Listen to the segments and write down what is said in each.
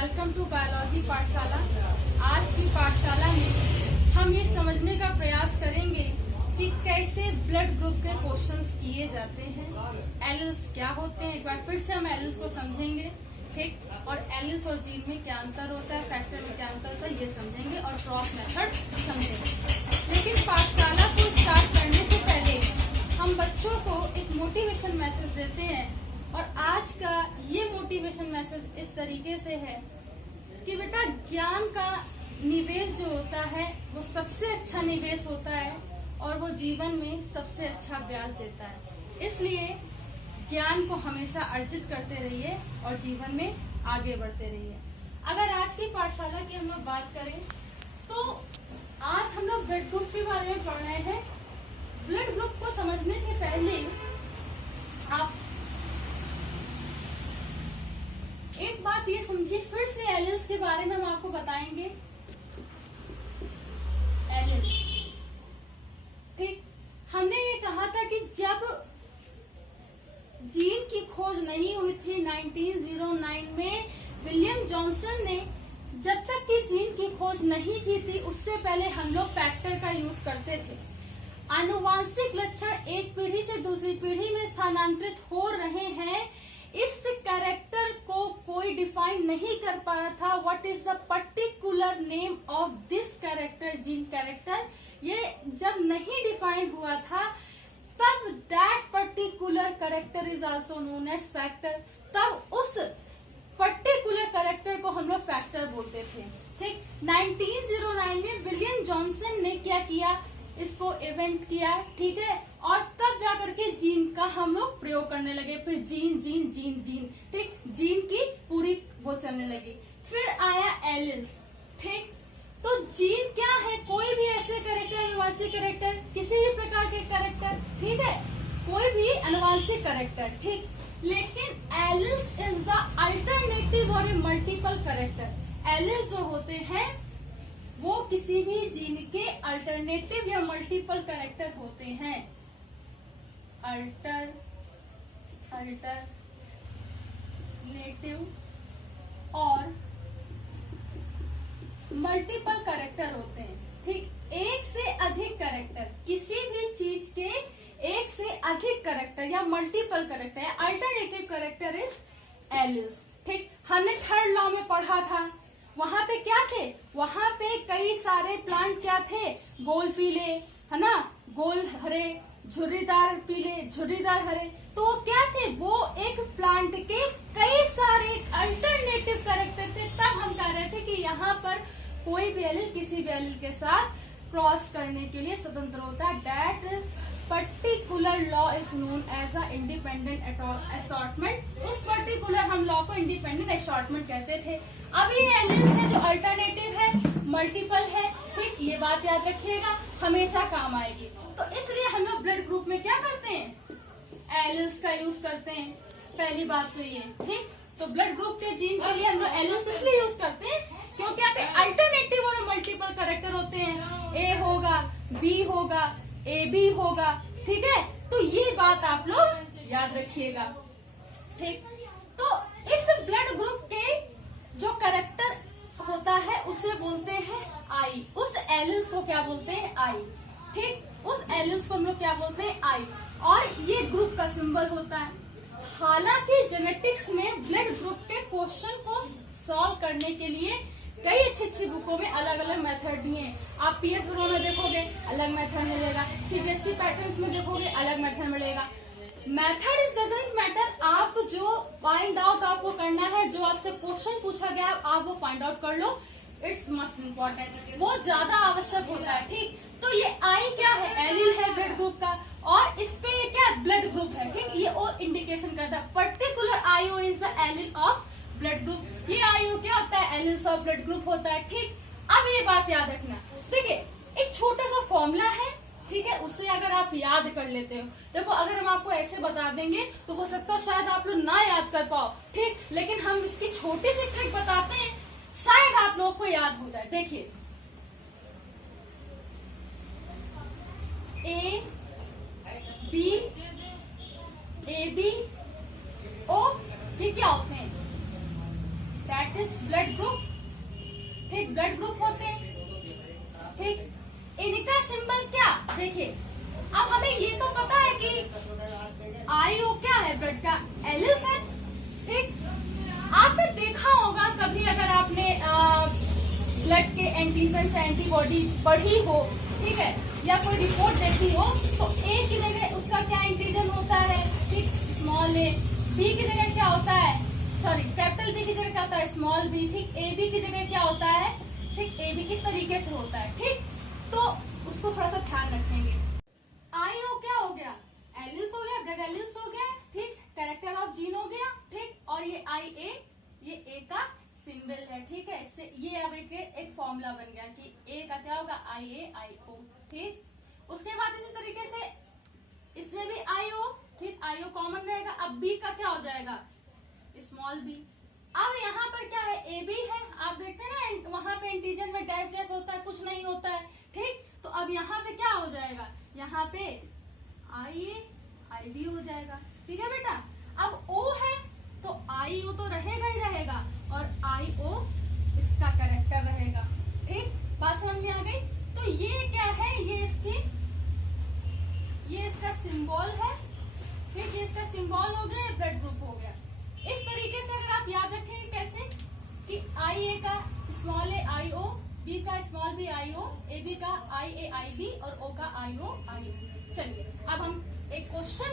Welcome to biology पाठशाला। आज की पाठशाला में हम ये समझने का प्रयास करेंगे कि कैसे ब्लड ग्रुप के क्वेश्चंस किए जाते हैं, एलिल्स क्या होते हैं। एक बार फिर से हम एलिल्स को समझेंगे, ठीक, और एलिल्स और जीन में क्या अंतर होता है, फैक्टर में क्या अंतर होता है, ये समझेंगे और क्रॉस मेथड समझेंगे। लेकिन पाठशाला को स्टार्ट करने से पहले हम बच्चों को एक मोटिवेशन मैसेज देते हैं, और आज का ये मोटिवेशन मैसेज इस तरीके से है कि बेटा ज्ञान का निवेश जो होता है वो सबसे अच्छा निवेश होता है और वो जीवन में सबसे अच्छा ब्याज देता है। इसलिए ज्ञान को हमेशा अर्जित करते रहिए और जीवन में आगे बढ़ते रहिए। अगर आज की पाठशाला की हम लोग बात करें तो आज हम लोग ब्लड ग्रुप के बारे में पढ़ रहे हैं। ब्लड ग्रुप को समझने से पहले आप एक बात ये समझिए, फिर से एलिल्स के बारे में हम आपको बताएंगे। एलिल्स, ठीक, हमने ये कहा था कि जब जीन की खोज नहीं हुई थी 1909 में, विलियम जॉनसन ने जब तक कि जीन की खोज नहीं की थी उससे पहले हम लोग फैक्टर का यूज करते थे। आनुवांशिक लक्षण एक पीढ़ी से दूसरी पीढ़ी में स्थानांतरित हो रहे हैं, इस कैरेक्टर को कोई डिफाइन नहीं कर पा रहा था। What is the particular name of this character, gene character, ये जब नहीं डिफाइन हुआ था तब that particular character is also known age factor. तब उस पर्टिकुलर कैरेक्टर को हम लोग फैक्टर बोलते थे, ठीक। 1909 में विलियम जॉनसन ने क्या किया, इसको इवेंट किया, ठीक है, और तब जाकर के जीन का हम लोग प्रयोग करने लगे। फिर जीन जीन जीन जीन, ठीक, जीन की पूरी वो चलने लगी। फिर आया एलिल्स, ठीक। तो जीन क्या है, कोई भी ऐसे कैरेक्टर, अनुवांशिक कैरेक्टर, किसी भी प्रकार के कैरेक्टर, ठीक है, कोई भी अनुवांशिक कैरेक्टर, ठीक। लेकिन एलिल्स इज द अल्टरनेटिव और ए मल्टीपल कैरेक्टर। एलिल्स जो होते हैं वो किसी भी जीन के अल्टरनेटिव या मल्टीपल कैरेक्टर होते हैं। अल्टरनेटिव और मल्टीपल कैरेक्टर होते हैं, ठीक। एक से अधिक कैरेक्टर, किसी भी चीज के एक से अधिक कैरेक्टर या मल्टीपल कैरेक्टर या अल्टरनेटिव कैरेक्टर इज एलिल्स, ठीक। हमने थर्ड लॉ में पढ़ा था, वहां पे क्या थे, वहां पे कई सारे प्लांट क्या थे, गोल पीले, है ना, गोल हरे, झुर्रीदार पीले, झुर्रीदार हरे। तो वो क्या थे, वो एक प्लांट के कई सारे अल्टरनेटिव कैरेक्टर थे। तब हम कह रहे थे कि यहाँ पर कोई भी एलिल किसी भी एलिल के साथ क्रॉस करने के लिए स्वतंत्र होता है। That particular law is known as a independent assortment. उस पर्टिकुलर हम लॉ को इंडिपेंडेंट असॉर्टमेंट कहते थे। अब ये एलिल्स है जो अल्टरनेटिव है, मल्टीपल है, ठीक, ये बात याद रखिएगा, हमेशा काम आएगी। तो इसलिए हम लोग ब्लड ग्रुप में क्या करते हैं, एलिल्स का यूज करते हैं। पहली बात तो ये, ठीक। तो ब्लड ग्रुप के जीन के लिए हम लोग एलिल्स इसलिए यूज करते हैं क्योंकि यहाँ पे अल्टरनेटिव और मल्टीपल कैरेक्टर होते हैं। ए होगा, बी होगा, ए बी होगा, ठीक है। तो ये बात आप लोग याद रखिएगा, ठीक। तो इस ब्लड ग्रुप के जो कैरेक्टर होता है उसे बोलते हैं आई। उस एलिल्स को क्या बोलते हैं, आई, ठीक। उस एलिल्स को हम लोग क्या बोलते हैं, आई, और ये ग्रुप का सिंबल होता है। हालांकि जेनेटिक्स में ब्लड ग्रुप के क्वेश्चन को सॉल्व करने के लिए कई अच्छी अच्छी बुकों में अलग अलग मेथड दिए हैं। आप पीएस बोर्ड में देखोगे अलग मेथड मिलेगा, सीबीएसई पैटर्न्स में देखोगे अलग मेथड मिलेगा। मेथड इज डजंट मैटर, आप जो फाइंड आउट आपको करना है, जो आपसे क्वेश्चन पूछा गया आप वो फाइंड आउट कर लो, इट्स मस्ट इम्पोर्टेंट, वो ज्यादा आवश्यक होता है, ठीक। तो ये आई क्या है, एलिल है ब्लड ग्रुप का, और इस पे क्या ब्लड ग्रुप है, ठीक। ये ओ इंडिकेशन करता है particular IO is the allele of blood group. ये आईओ क्या होता है, एलिल्स ऑफ ब्लड ग्रुप होता है, ठीक। अब ये बात याद रखना, देखिए एक छोटा सा फॉर्मूला है, ठीक है, उससे अगर आप याद कर लेते हो, देखो अगर हम आपको ऐसे बता देंगे तो हो सकता है शायद आप लोग ना याद कर पाओ, ठीक, लेकिन हम इसकी छोटी सी ट्रिक बताते हैं, शायद आप लोगों को याद हो जाए। देखिए ए बी ओ, ये क्या होते हैं, that that is blood group. ठीक, ब्लड ग्रुप होते हैं। ठीक, इनका सिंबल क्या, देखिए अब हमें ये तो पता है कि आईओ क्या है, ब्लड का एलिस है। ठीक, आपने देखा होगा कभी अगर आपने ब्लड के एंटीजन से एंटीबॉडी पढ़ी हो, ठीक है, या कोई रिपोर्ट देखी हो, तो ए की जगह उसका क्या एंटीजन होता है, ठीक, स्मॉल ए। बी की जगह क्या होता है, सॉरी कैपिटल बी की जगह क्या होता है, स्मॉल बी। ठीक, ए बी की जगह क्या होता है, ठीक, ए बी इस तरीके से होता है। ठीक, तो उसको थोड़ा सा ध्यान रखेंगे। आईओ क्या हो गया, एलिस हो गया, ब्लड एलिस हो गया। ठीक, कैरेक्टर ऑफ जीन हो गया। ठीक, और ये आई ए, ये ए का सिंबल है। ठीक है, इससे ये अब एक फॉर्मूला बन गया कि ए का क्या होगा, आई ए आई ओ। ठीक, उसके बाद इसी तरीके से इसमें भी आई ओ। ठीक, आई ओ कॉमन रहेगा। अब बी का क्या हो जाएगा, स्मॉल बी। अब यहाँ पर क्या है, ए बी है। आप देखते हैं ना वहां पे एंटीजन में डैश डैश होता है, कुछ नहीं होता है। ठीक, तो अब यहाँ पे क्या हो जाएगा, यहाँ पे आई ए आई बी हो जाएगा। ठीक है बेटा, अब ओ है तो आई ओ तो रहेगा ही रहेगा, और आई ओ इसका कैरेक्टर रहेगा। ठीक, बात समझ में आ गई। तो ये क्या है, ये इसका सिंबल है। ठीक, ये इसका सिंबल हो गया, ब्लड ग्रुप हो गया। इस तरीके से अगर आप याद रखेंगे कैसे कि आई ए का small A I O, B का small B I O, A B का आई ए आई बी, और ओ का आई ओ आई ओ। चलिए अब हम एक क्वेश्चन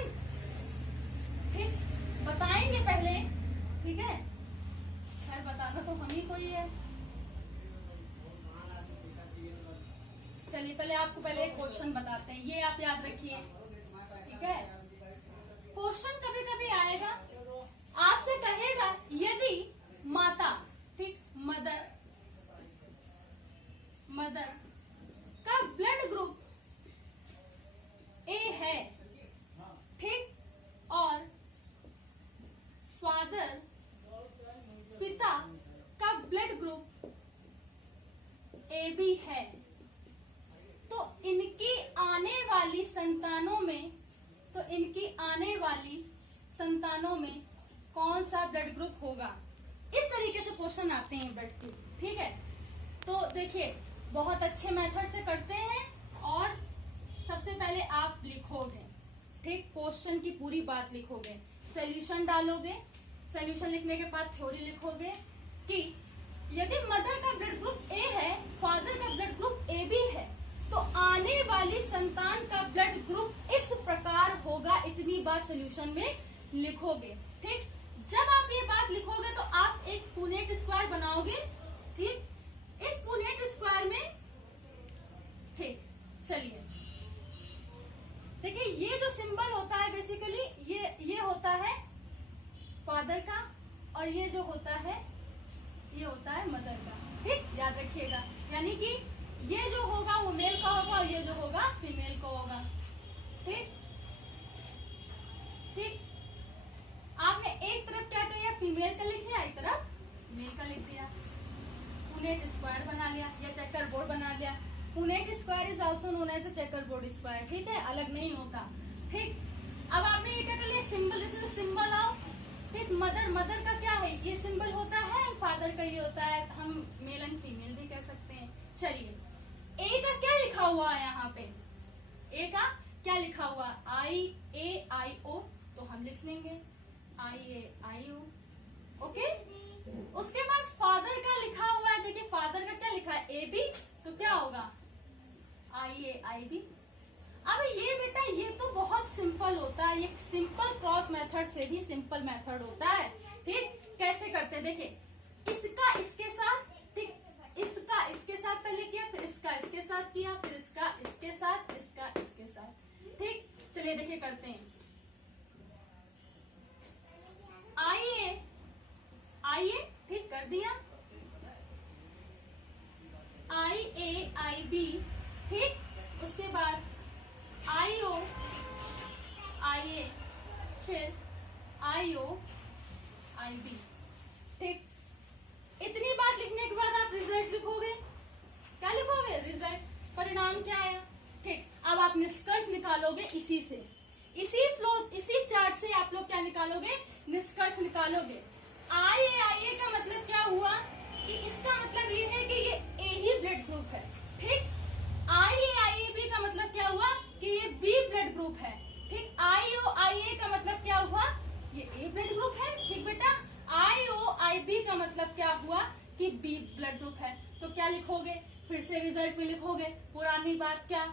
ठीक बताएंगे पहले। ठीक है, खैर बताना तो हम ही को ही है। चलिए पहले आपको पहले एक क्वेश्चन बताते हैं, ये आप याद रखिए। ठीक है, क्वेश्चन कभी कभी आएगा, आपसे कहेगा यदि माता, ठीक, मदर का ब्लड ग्रुप ए है, ठीक, और फादर, पिता का ब्लड ग्रुप ए बी है, तो इनकी आने वाली संतानों में कौन सा ब्लड ग्रुप होगा। इस तरीके से क्वेश्चन आते हैं ब्लड के। ठीक है, तो देखिए बहुत अच्छे मेथड से करते हैं, और सबसे पहले आप लिखोगे, ठीक, क्वेश्चन की पूरी बात लिखोगे, सॉल्यूशन डालोगे, सॉल्यूशन लिखने के बाद थ्योरी लिखोगे कि यदि मदर का ब्लड ग्रुप ए है, फादर का ब्लड ग्रुप ए बी है, तो आने वाली संतान का ब्लड ग्रुप इस प्रकार होगा। इतनी बात सॉल्यूशन में लिखोगे। ठीक, जब आप ये बात लिखोगे तो आप एक पुनेट स्क्वायर बनाओगे। ठीक, इस पुनेट स्क्वायर में, ठीक, चलिए देखिए ये जो सिंबल होता है बेसिकली ये होता है फादर का, और ये जो होता है ये होता है मदर का। ठीक, याद रखिएगा, यानी कि ये जो होगा वो मेल का होगा, और ये जो होगा फीमेल का होगा। ठीक, ठीक, आपने एक तरफ क्या किया, फीमेल का लिख लिया, एक तरफ मेल का लिख दिया, पुनेट स्क्वायर बना लिया या चेकर बोर्ड बना लिया। Punnett square is also known as checker board square. ठीक है, अलग नहीं होता। ठीक, अब आपने ये क्या कर लिया, सिंबल, जैसे सिंबल आओ। ठीक, मदर का क्या है, ये सिंबल होता है, फादर का ये होता है, हम मेल एंड फीमेल भी कह सकते हैं। चलिए ए का क्या लिखा हुआ है, यहाँ पे ए का क्या लिखा हुआ, आई ए आई ओ, तो हम लिख लेंगे आई ए आई ओ। ओके, उसके बाद फादर का लिखा हुआ है, देखिए फादर का क्या लिखा है, ए बी, तो क्या होगा आई ए आई बी। अब ये बेटा ये तो बहुत सिंपल होता है, ये सिंपल क्रॉस मेथड से भी सिंपल मेथड होता है। ठीक, कैसे करते हैं, देखिए इसका इसके साथ, ठीक, इसका इसके साथ पहले किया, फिर इसका इसके साथ किया, फिर इसका इसके साथ, इसका इसके साथ। ठीक, चलिए देखिए करते हैं, आइए, ठीक, कर दिया, आई ए आई बी, ठीक, उसके बाद आई ओ आई ए, फिर आई ओ आई बी। ठीक, इतनी बात लिखने के बाद आप रिजल्ट लिखोगे, क्या लिखोगे, रिजल्ट, परिणाम क्या आया। ठीक, अब आप निष्कर्ष निकालोगे इसी से, इसी चार्ट से आप लोग क्या निकालोगे, निष्कर्ष निकालोगे। IA का मतलब क्या हुआ कि इसका मतलब ये है कि ये ए ही ब्लड ग्रुप है, ठीक। IAIAB का मतलब क्या हुआ कि ये बी ब्लड ग्रुप है, ठीक। IOIA का मतलब क्या हुआ, ये ए ब्लड ग्रुप है, ठीक बेटा। IOIB का मतलब क्या हुआ कि बी ब्लड ग्रुप है। तो क्या लिखोगे, फिर से रिजल्ट में लिखोगे पुरानी बात क्या,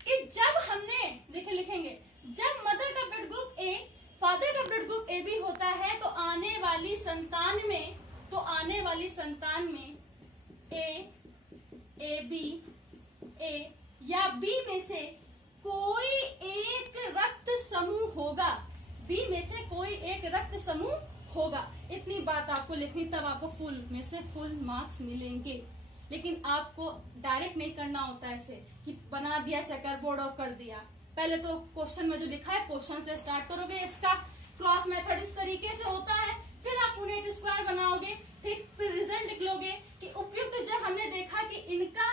कि जब हमने देखे लिखेंगे, जब मदर का ब्लड ग्रुप ए, फादर का ब्लड ग्रुप ए बी होता है तो आने वाली संतान में ए बी ए या बी में से कोई एक रक्त समूह होगा, बी में से कोई एक रक्त समूह होगा। इतनी बात आपको लिखनी, तब आपको फुल में से फुल मार्क्स मिलेंगे। लेकिन आपको डायरेक्ट नहीं करना होता ऐसे कि बना दिया चेकर बोर्ड और कर दिया। पहले तो क्वेश्चन में जो लिखा है क्वेश्चन से स्टार्ट करोगे, इसका क्रॉस मेथड इस तरीके से होता है, फिर आप यूनिट स्क्वायर बनाओगे, ठीक। फिर रिजल्ट लिख लोगे कि उपयुक्त जब हमने देखा कि इनका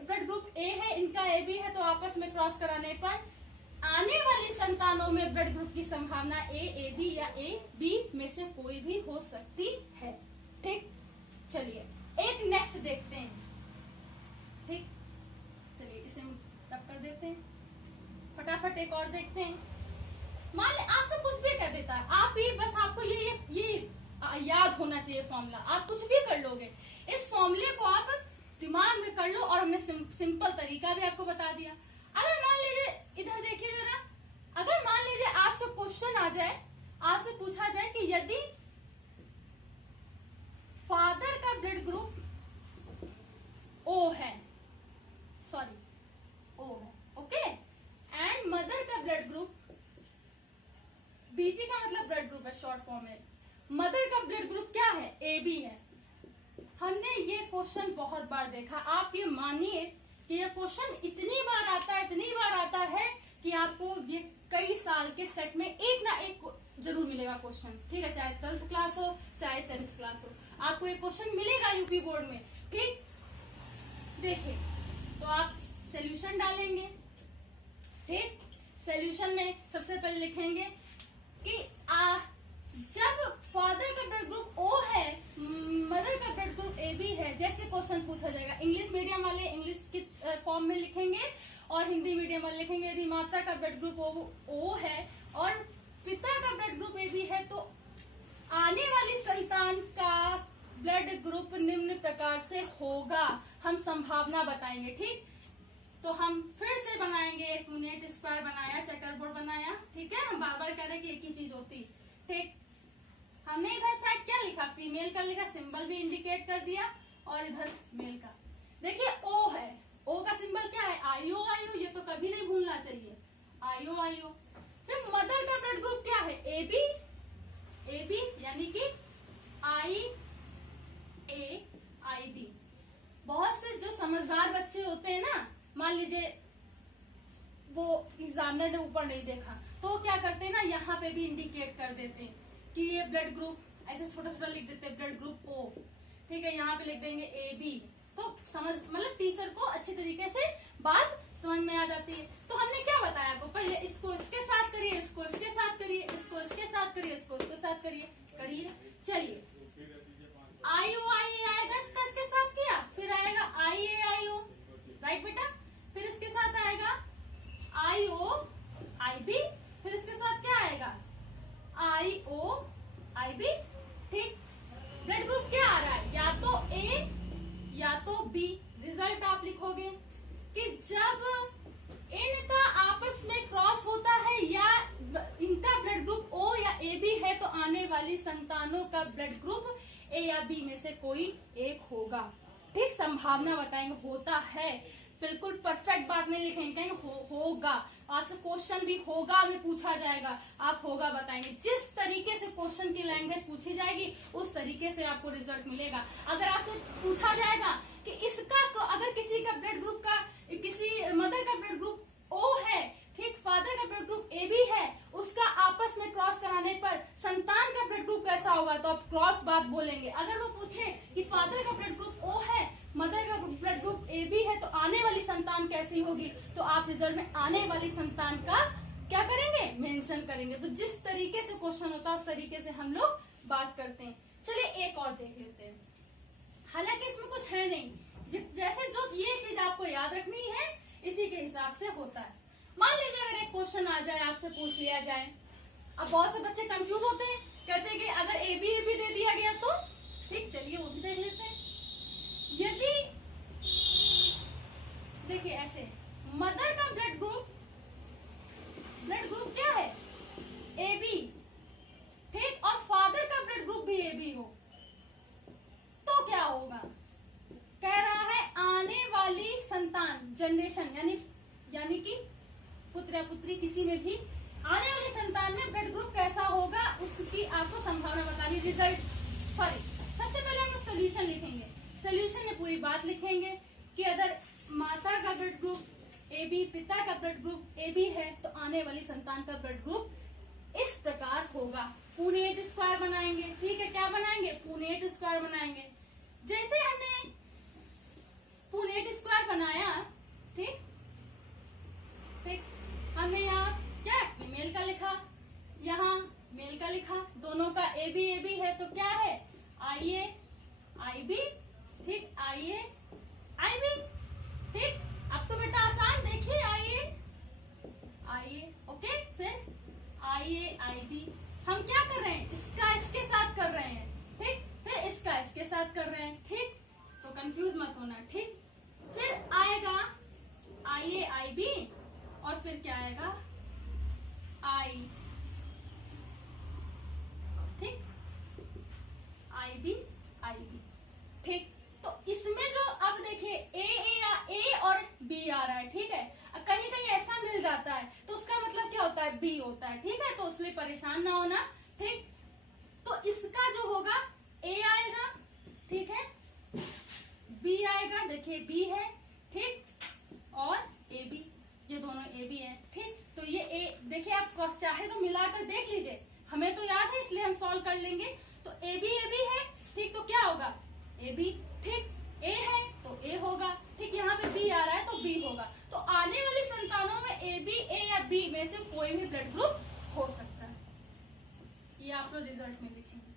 ब्लड ग्रुप ए है, इनका ए बी है, तो आपस में क्रॉस कराने पर आने वाली संतानों में ब्लड ग्रुप की संभावना ए बी या ए बी में से कोई भी हो सकती है, ठीक। चलिए एक नेक्स्ट देखते हैं, ठीक। चलिए इसे हम तब कर देते हैं, फटाफट एक और देखते हैं। मान ली आपसे कुछ भी कर देता है, आप ही बस आपको ये याद होना चाहिए फॉर्मूला, आप कुछ भी कर लोगे। इस फॉर्मूले को आप दिमाग में कर लो, और हमने सिंपल तरीका भी आपको बता दिया। अगर मान लीजिए इधर देखिए जरा, अगर मान लीजिए आपसे क्वेश्चन आ जाए, आपसे पूछा जाए कि यदि फादर का ब्लड ग्रुप ओ है, ओके, एंड मदर का ब्लड ग्रुप, बीजी का मतलब ब्लड ग्रुप है शॉर्ट फॉर्म में, मदर का ब्लड ग्रुप क्या है, ए बी है। हमने ये क्वेश्चन बहुत बार देखा, आप ये मानिए कि ये क्वेश्चन इतनी बार आता है कि आपको ये कई साल के सेट में एक ना एक जरूर मिलेगा क्वेश्चन, ठीक है। चाहे 12th क्लास हो चाहे 10th क्लास हो, आपको एक क्वेश्चन मिलेगा यूपी बोर्ड में, ठीक। देखिए तो आप सॉल्यूशन डालेंगे, ठीक। सॉल्यूशन में सबसे पहले लिखेंगे कि जब फादर का ब्लड ग्रुप ओ है, मदर का ब्लड ग्रुप ए बी है, जैसे क्वेश्चन पूछा जाएगा, इंग्लिश मीडियम वाले इंग्लिश की फॉर्म में लिखेंगे और हिंदी मीडियम वाले लिखेंगे। यदि माता का ब्लड ग्रुप ओ है और पिता का ब्लड ग्रुप ए बी है, तो आने वाली संतान का ब्लड ग्रुप निम्न प्रकार से होगा। हम संभावना बताएंगे, ठीक। तो हम फिर से बनाएंगे, यूनिट स्क्वायर बनाया, चेकर बोर्ड बनाया, ठीक है। हम बार बार कह रहे कि एक ही चीज होती, ठीक। हमने इधर साइड क्या लिखा, फीमेल का लिखा, सिंबल भी इंडिकेट कर दिया, और इधर मेल का। देखिए ओ है, ओ का सिंबल क्या है, आईओ, ये तो कभी नहीं भूलना चाहिए, आईओ। फिर मदर का ब्लड ग्रुप क्या है, ए बी, यानी कि आई बी। बहुत से जो समझदार बच्चे होते हैं ना, मान लीजिए वो एग्जामिनर ने ऊपर नहीं देखा, तो वो क्या करते हैं ना, यहाँ पे भी इंडिकेट कर देते हैं कि ये ब्लड ग्रुप ऐसे छोटा छोटा लिख देते हैं, ब्लड ग्रुप ओ, ठीक है। यहाँ पे लिख देंगे ए बी, तो समझ मतलब टीचर को अच्छी तरीके से बात समझ में आ जाती है। तो हमने क्या बताया आपको, पहले इसको इसके साथ करिए, इसको इसके साथ करिए, इसको इसके साथ करिए, इसको इसके साथ करिए। चलिए आईओ आएगा, इसके साथ किया, फिर आएगा IAIO, राइट बेटा। फिर इसके साथ आएगा IOIB, फिर इसके साथ क्या आएगा, IOIB, ठीक। ब्लड ग्रुप क्या आ रहा है, या तो ए या तो बी। रिजल्ट आप लिखोगे कि जब इनका आपस में क्रॉस होता है या इनका ब्लड ग्रुप ओ या ए बी है, तो आने वाली संतानों का ब्लड ग्रुप ए या बी में से कोई एक होगा, ठीक। संभावना बताएंगे, होता है, बिल्कुल परफेक्ट बात नहीं लिखेंगे, कहेंगे होगा। आपसे क्वेश्चन भी होगा में पूछा जाएगा, आप होगा बताएंगे। जिस तरीके से क्वेश्चन की लैंग्वेज पूछी जाएगी उस तरीके से आपको रिजल्ट मिलेगा। अगर आपसे पूछा जाएगा कि इसका, अगर किसी का ब्लड ग्रुप का, किसी मदर का ब्लड ग्रुप ओ है, ठीक, फादर का ब्लड ग्रुप ए बी है, उसका आपस में क्रॉस कराने पर संतान का ब्लड ग्रुप कैसा होगा, तो आप क्रॉस बात बोलेंगे। अगर वो पूछे कि फादर का ब्लड ग्रुप ओ है, मदर का ब्लड ग्रुप ए बी है, तो आने वाली संतान कैसी होगी, तो आप रिजल्ट में आने वाली संतान का क्या करेंगे, मेंशन करेंगे। तो जिस तरीके से क्वेश्चन होता है उस तरीके से हम लोग बात करते हैं। चलिए एक और देख लेते हैं। हालांकि इसमें कुछ है नहीं, जैसे जो ये चीज आपको याद रखनी है इसी के हिसाब से होता है। मान लीजिए अगर एक क्वेश्चन आ जाए, आपसे पूछ लिया जाए, अब बहुत से बच्चे कंफ्यूज होते हैं, कहते हैं कि अगर ए बी दे दिया गया तो ठीक, चलिए वो भी देख लेते हैं। यदि देखिए ऐसे मदर का ब्लड ग्रुप क्या है, ए बी, ठीक, और फादर का ब्लड ग्रुप भी ए बी हो, तो क्या होगा? कह रहा है आने वाली संतान, जनरेशन, यानी कि पुत्र या पुत्री किसी में भी आने वाली संतान में ब्लड ग्रुप कैसा होगा, उसकी आपको संभावना बतानी, रिजल्ट सॉरी। सबसे पहले हम सोल्यूशन लिखेंगे। सोल्यूशन में पूरी बात लिखेंगे कि अगर माता का ब्लड ग्रुप ए बी, पिता का ब्लड ग्रुप ए बी है, तो आने वाली संतान का ब्लड ग्रुप इस प्रकार होगा। पुनेट स्क्वायर बनाएंगे, ठीक है, क्या बनाएंगे? पुनेट स्क्वायर बनाएंगे। जैसे हमने पुनेट स्क्वायर बनाया, ठीक, हमने यहाँ क्या फीमेल का लिखा, यहाँ मेल का लिखा, दोनों का ए बी है, तो क्या है? आई ए आई बी, ठीक, आई ए आई बी, ठीक। अब तो बेटा आसान, देखिए आई ए, ओके, फिर आई ए आई बी। हम क्या कर रहे हैं? इसका इसके साथ कर रहे हैं, ठीक, फिर इसका इसके साथ कर रहे हैं, ठीक, तो कंफ्यूज मत होना, ठीक। फिर आएगा आई ए आई बी, और फिर क्या आएगा? आई, ठीक, आई बी, ठीक। तो इसमें जो अब देखिए ए और बी आ रहा है, ठीक है, कहीं कहीं ऐसा मिल जाता है तो उसका मतलब क्या होता है? बी होता है, ठीक है, तो इसलिए परेशान ना होना, ठीक। तो इसका जो होगा ए आएगा, ठीक है, बी आएगा, देखिए बी है, ठीक, और ए बी, ये दोनों ए बी है, ठीक। तो ये ए, देखिए आप चाहे तो मिलाकर देख लीजिए, हमें तो याद है इसलिए हम सॉल्व कर लेंगे। तो ए बी है, ठीक, तो क्या होगा? ए बी, ठीक, ए है तो ए होगा, ठीक, यहाँ पे बी आ रहा है तो बी होगा। तो आने वाली संतानों में ए बी, ए या बी में से कोई भी ब्लड ग्रुप हो सकता है। ये आप लोग रिजल्ट में लिखेंगे,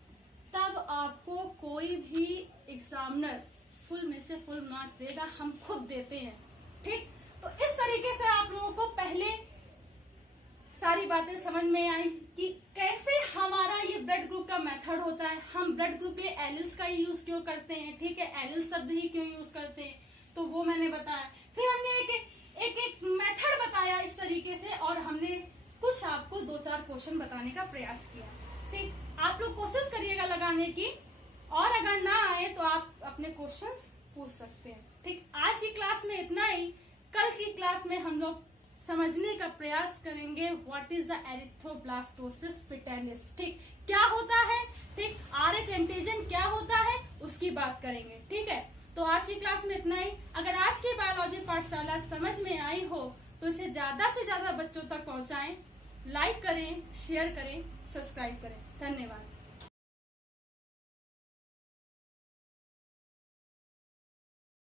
तब आपको कोई भी एग्जामिनर फुल में से फुल मार्क्स देगा, हम खुद देते हैं, ठीक। तो इस तरीके से आप लोगों को पहले सारी बातें समझ में आई कि कैसे हमारा ये ब्लड ग्रुप का मेथड होता है, हम ब्लड ग्रुप पे एलिल्स का यूज क्यों करते हैं, ठीक है, एलिल शब्द ही क्यों यूज करते हैं, तो वो मैंने बताया। फिर हमने एक मेथड बताया इस तरीके से, और हमने कुछ आपको 2-4 क्वेश्चन बताने का प्रयास किया, ठीक। आप लोग कोशिश करिएगा लगाने की, और अगर ना आए तो आप अपने क्वेश्चंस पूछ सकते हैं, ठीक। आज की क्लास में इतना ही। कल की क्लास में हम लोग समझने का प्रयास करेंगे what is the erythroblastosis fetalis, ठीक, क्या होता है, ठीक, RH एंटीजन क्या होता है, उसकी बात करेंगे, ठीक है। तो आज की क्लास में इतना ही। अगर आज की बायोलॉजी पाठशाला समझ में आई हो तो इसे ज्यादा से ज्यादा बच्चों तक पहुंचाएं, लाइक करें, शेयर करें, सब्सक्राइब करें। धन्यवाद।